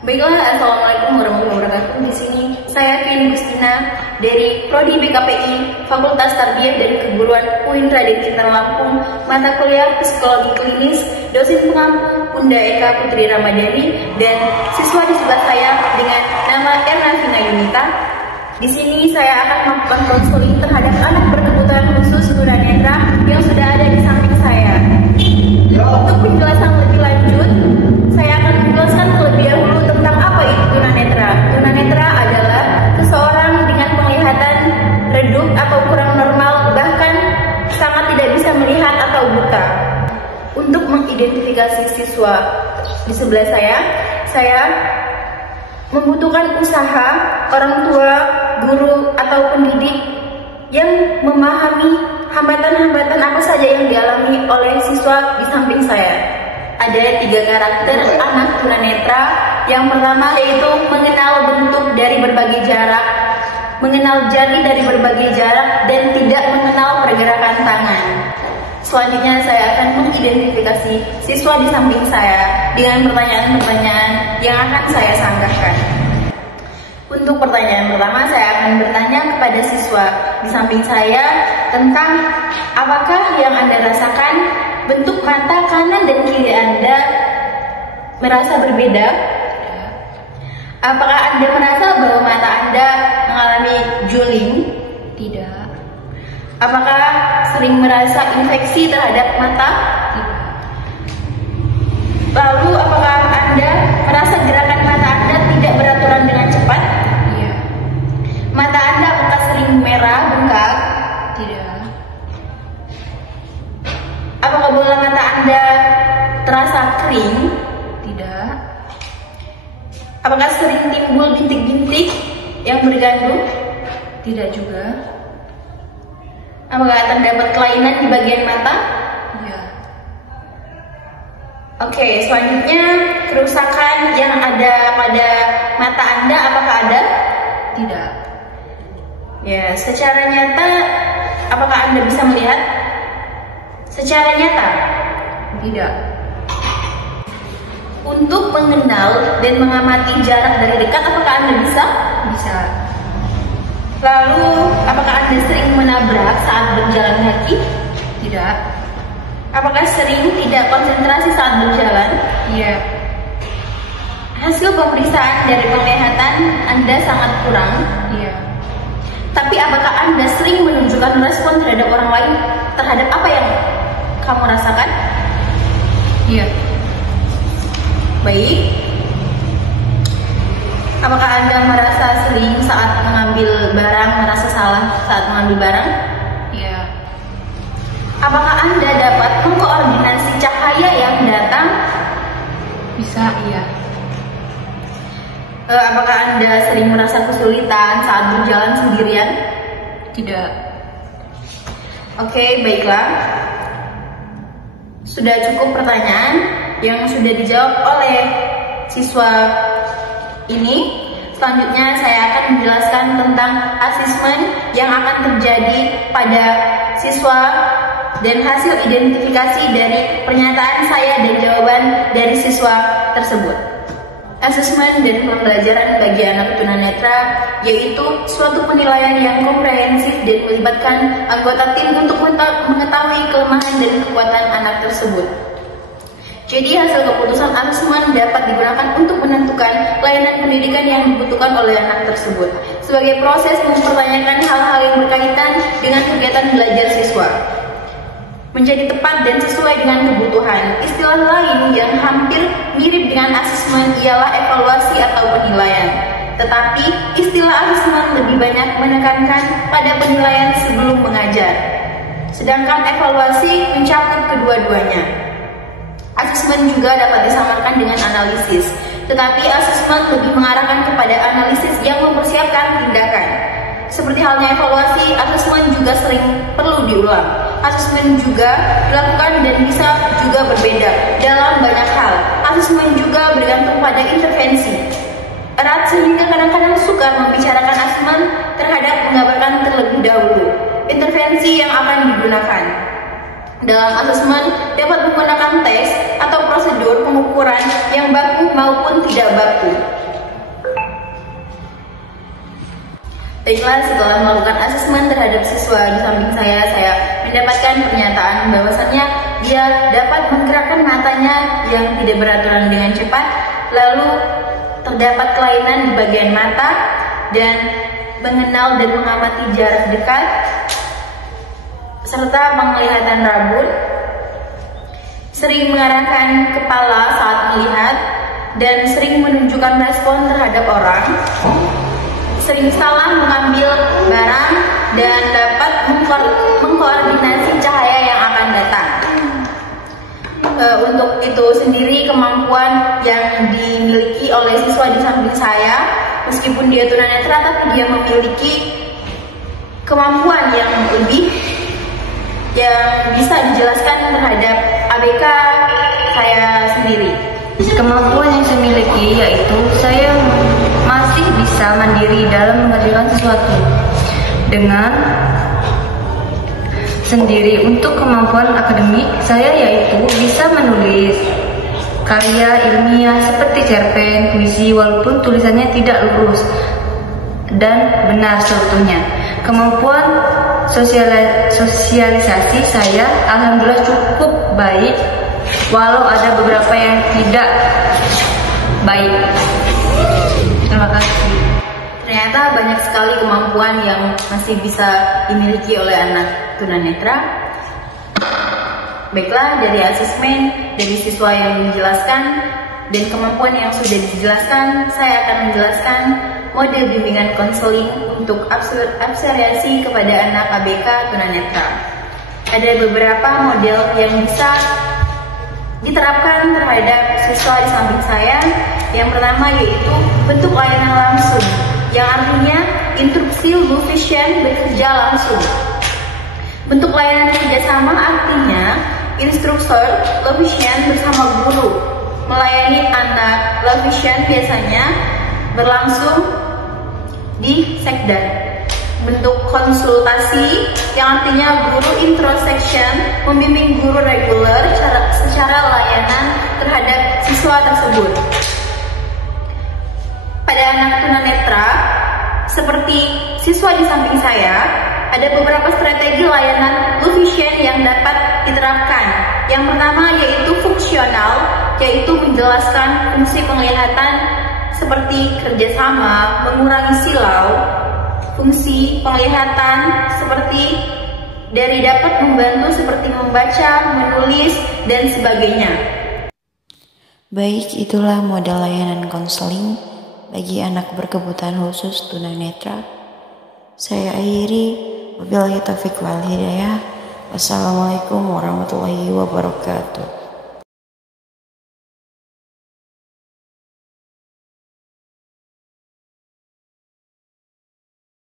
Baiklah, assalamualaikum warahmatullahi wabarakatuh. Di sini saya Vin Gustina dari Prodi BKPI Fakultas Tarbiyah dan Keguruan UIN Raden Intan Lampung, mata kuliah Psikologi Klinis, dosen pengampu Bunda Eka Putri Ramadhani, dan siswa di sebelah saya dengan nama Erna Vina Yunita. Di sini saya akan melakukan konseling terhadap anak berkebutuhan khusus tunanetra yang sudah ada di samping saya. Untuk penjelasan lebih lanjut, saya akan menjelaskan terlebih dahulu tentang apa itu tunanetra. Tunanetra adalah seseorang dengan penglihatan redup atau kurang normal, bahkan sangat tidak bisa melihat atau buta. Untuk mengidentifikasi siswa di sebelah saya membutuhkan usaha orang tua, guru, atau pendidik yang memahami hambatan-hambatan apa saja yang dialami oleh siswa di samping saya. Ada 3 karakter anak tunanetra. Yang pertama yaitu mengenal bentuk dari berbagai jarak, mengenal jari dari berbagai jarak, dan tidak mengenal pergerakan tangan. Selanjutnya saya akan mengidentifikasi siswa di samping saya dengan pertanyaan-pertanyaan yang akan saya sanggahkan. Untuk pertanyaan pertama, saya akan bertanya kepada siswa di samping saya tentang apakah yang Anda rasakan bentuk mata kanan dan kiri Anda merasa berbeda? Apakah Anda merasa bahwa mata Anda mengalami juling? Tidak. Apakah sering merasa infeksi terhadap mata? Tidak. Lalu apakah Anda merasa gerakan mata Anda tidak beraturan dengan cepat? Iya. Mata Anda apakah sering merah, bengkak? Tidak. Apakah bola mata Anda terasa kering? Tidak. Apakah sering timbul bintik-bintik yang bergantung? Tidak juga. Apakah terdapat kelainan di bagian mata? Iya. Oke, selanjutnya kerusakan yang ada pada mata Anda apakah ada? Tidak. Ya, secara nyata apakah Anda bisa melihat? Secara nyata? Tidak. Untuk mengenal dan mengamati jarak dari dekat apakah Anda bisa? Bisa. Lalu, apakah Anda sering menabrak saat berjalan kaki? Tidak. Apakah sering tidak konsentrasi saat berjalan? Iya. Hasil pemeriksaan dari penglihatan Anda sangat kurang. Iya. Tapi apakah Anda sering menunjukkan respon terhadap orang lain terhadap apa yang kamu rasakan? Iya. Baik. Apakah Anda merasa sering saat mengambil barang, merasa salah saat mengambil barang? Iya. Apakah Anda dapat mengkoordinasi cahaya yang datang? Bisa. Iya. Apakah Anda sering merasa kesulitan saat berjalan sendirian? Tidak. Oke, baiklah. Sudah cukup pertanyaan yang sudah dijawab oleh siswa ini. Selanjutnya saya akan menjelaskan tentang asesmen yang akan terjadi pada siswa dan hasil identifikasi dari pernyataan saya dan jawaban dari siswa tersebut. Asesmen dan pembelajaran bagi anak tunanetra yaitu suatu penilaian yang komprehensif dan melibatkan anggota tim untuk mengetahui kelemahan dan kekuatan anak tersebut. Jadi hasil keputusan asesmen dapat digunakan untuk menentukan layanan pendidikan yang dibutuhkan oleh anak tersebut sebagai proses mempertanyakan hal-hal yang berkaitan dengan kegiatan belajar siswa menjadi tepat dan sesuai dengan kebutuhan. Istilah lain yang hampir mirip dengan asesmen ialah evaluasi atau penilaian. Tetapi istilah asesmen lebih banyak menekankan pada penilaian sebelum mengajar. Sedangkan evaluasi mencakup kedua-duanya. Asesmen juga dapat disamarkan dengan analisis, tetapi asesmen lebih mengarahkan kepada analisis yang mempersiapkan tindakan. Seperti halnya evaluasi, asesmen juga sering perlu diulang. Asesmen juga dilakukan dan bisa juga berbeda dalam banyak hal. Asesmen juga bergantung pada intervensi erat sehingga kadang-kadang sukar membicarakan asesmen terhadap menggambarkan terlebih dahulu intervensi yang akan digunakan. Dalam asesmen dapat menggunakan tes atau prosedur pengukuran yang baku maupun tidak baku. Baiklah, setelah melakukan asesmen terhadap siswa di samping saya mendapatkan pernyataan bahwasannya dia dapat menggerakkan matanya yang tidak beraturan dengan cepat, lalu terdapat kelainan di bagian mata, dan mengenal dan mengamati jarak dekat, serta penglihatan rabun, sering mengarahkan kepala saat melihat, dan sering menunjukkan respon terhadap orang, sering salah mengambil barang, dan dapat mengkoordinasi cahaya yang akan datang. Untuk itu sendiri, kemampuan yang dimiliki oleh siswa di samping saya, meskipun dia tunanetra, tapi dia memiliki kemampuan yang lebih yang bisa dijelaskan terhadap ABK saya sendiri. Kemampuan yang saya miliki yaitu saya masih bisa mandiri dalam mengerjakan sesuatu dengan sendiri. Untuk kemampuan akademik saya yaitu bisa menulis karya ilmiah seperti cerpen, puisi, walaupun tulisannya tidak lurus dan benar seutuhnya. Kemampuan sosialisasi saya alhamdulillah cukup baik, walau ada beberapa yang tidak baik. Terima kasih. Ternyata banyak sekali kemampuan yang masih bisa dimiliki oleh anak tunanetra. Baiklah, dari asesmen dari siswa yang menjelaskan dan kemampuan yang sudah dijelaskan, saya akan menjelaskan model bimbingan konseling untuk absolvasi kepada anak ABK tunanetra. Ada beberapa model yang bisa diterapkan terhadap siswa di samping saya. Yang pertama yaitu bentuk layanan langsung, yang artinya instruksi Blue Vision bekerja langsung. Bentuk layanan kerjasama artinya instruktur Blue Vision bersama guru melayani anak Blue Vision, biasanya berlangsung di sekda. Bentuk konsultasi, yang artinya guru introsection membimbing guru reguler secara layanan terhadap siswa tersebut. Pada anak tunanetra, seperti siswa di samping saya, ada beberapa strategi layanan Blue Vision yang dapat diterapkan. Yang pertama yaitu fungsional, yaitu menjelaskan fungsi penglihatan seperti kerjasama, mengurangi silau. Fungsi penglihatan seperti dari dapat membantu seperti membaca, menulis, dan sebagainya. Baik, itulah model layanan konseling bagi anak berkebutuhan khusus tunanetra. Saya akhiri, wabillahi taufiq wal hidayah. Wassalamualaikum warahmatullahi wabarakatuh.